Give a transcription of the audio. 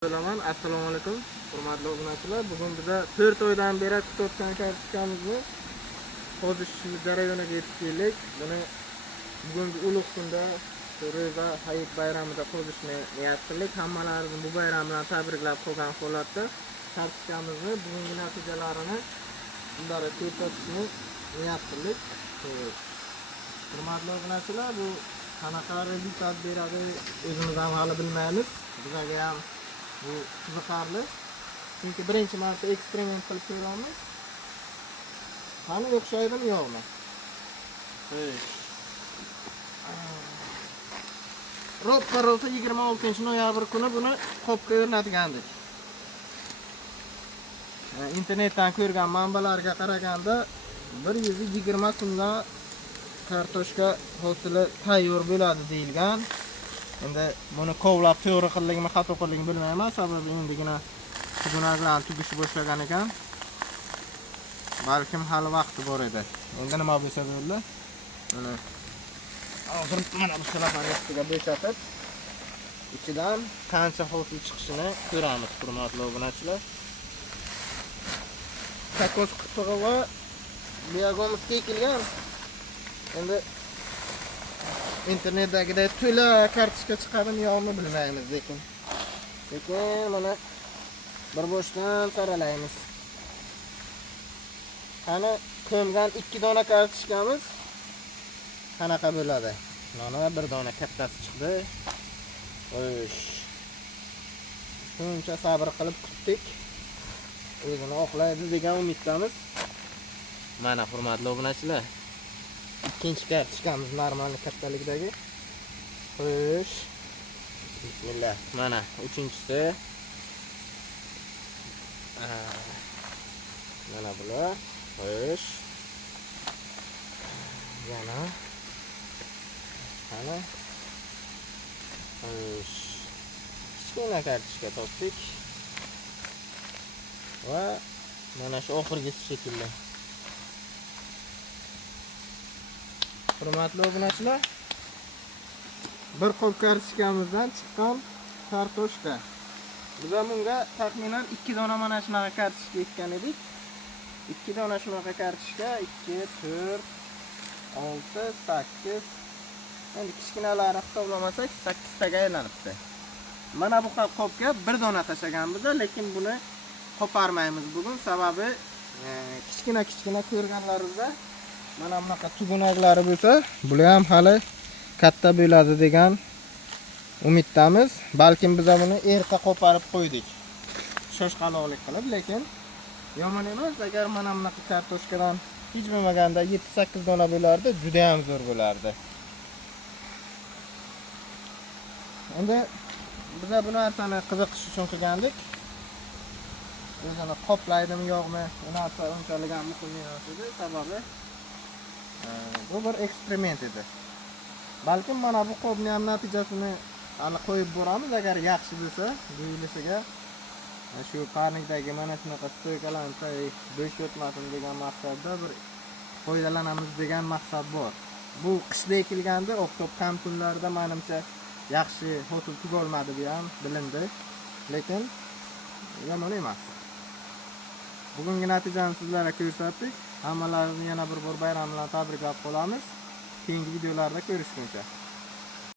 Assalomu alaykum, hurmatli obunachilar. Bugun biza 4 oydan beri kutayotgan kartochkamizni hozish jarayoniga yetib keldik. Buni bugungi ulug' kunda Ro'za hayit bayramida hozishni niyat qildik. Hammalaringizni bu bayram bilan tabriklab qo'ygan holatda kartochkamizni bugungi natijalarini sizlarga ko'rsatishni niyat qildik. Hurmatli obunachilar, bu qanaqa rezultat beradi o'zimiz ham hali bilmaymiz. Bizga ham bu qiziqarli. Chunki birinchi marta eksperiment qilib ko'ramiz. Qani o'xshaydimi yo'qmi? Robka rosa 26-noyabr kuni buni qopga o'rnatgandik. Internetdan ko'rgan manbalarga qaraganda 120 kundan kartoshka hosili tayyor bo'ladi deyilgan. Endi buni kovlab to'g'ri qilligimi, xato qilligimi bilmayman, sababi endigina tugunaklar tugishib boshlagan ekan. Balkim hali vaqti bor edi. Endi nima bo'lsa bo'ldi. Mana hozir mana bu salafani ustiga bo'shatib, ichidan qancha hosil chiqishini ko'ramiz, hurmatli obunachilar. Kokos qipig'i va biogomuz ekilgan. Endi internetdagiday to'la kartochka chiqadimi yo'qmi bilmaymiz, lekin mana bir boshdan saralaymiz. Qani ko'mgan 2 dona kartochkamiz qanaqa bo'ladi? Mana bir dona kattasi chiqdi. Shuncha sabr qilib kutdik. O'zini oqlaydi degan umiddamiz. Mana hurmatli obunachilar, ikkinchi kartochkamiz normal kattalikdagi. Xo'sh. Bismillah. Mana uchinchisi. Mana bular. Xo'sh. Yana. Mana. Xo'sh. Kichkina kartochka topdik. Va mana shu oxirgisi shekilli. Hurmatli obunachilar, bir qop kartochkamizdan chiqqan kartoshka. Biz bunga taxminan 2 dona mana shunaqa kartoshka ekkan edik. 2 dona shunaqa kartoshka 2, 4, 6, 8. Endi kichkinalarini hisoblamasak 8 taga aylanibdi. Mana bu qopga 1 dona tashlaganmiz, lekin buni qo'parmaymiz bugun, sababi kichkina ko'rganlaringizda mana bunaqa tugunaklari bo'lsa, bular ham hali katta bo'ladi degan umiddamiz. Balkim biz buni erta qo'parib qo'ydik, shoshqaloqlik qilib, lekin yomon emas. Agar mana bunaqa kartoshkadan hech bo'lmaganda 7-8 dona bo'lardi, juda ham zo'r bo'lardi. Endi biz bu narsani qiziqish uchun qilgandik. O'zini qoplaydimi yo'qmi, bu narsa unchalik ham muhim emas edi, sababi bu bir eksperiment edi. Balkim mana bu qopni ham natijasini hali qo'yib boramiz, agar yaxshi bo'lsa, buyulishiga shu parnikdagi mana shunaqa stoykalarni bo'sh o'tmasin degan maqsadda bir foydalanamiz degan maqsad bor. Bu qishda ekilganda oftob kam kunlarda menimcha yaxshi hosil tugolmadi bu ham bilindi, lekin yomon emas. Bugungi natijani sizlarga ko'rsatdik. Hammalaringizni yana bir bor bayram bilan tabriklab qolamiz. Keyingi videolarda ko'rishguncha.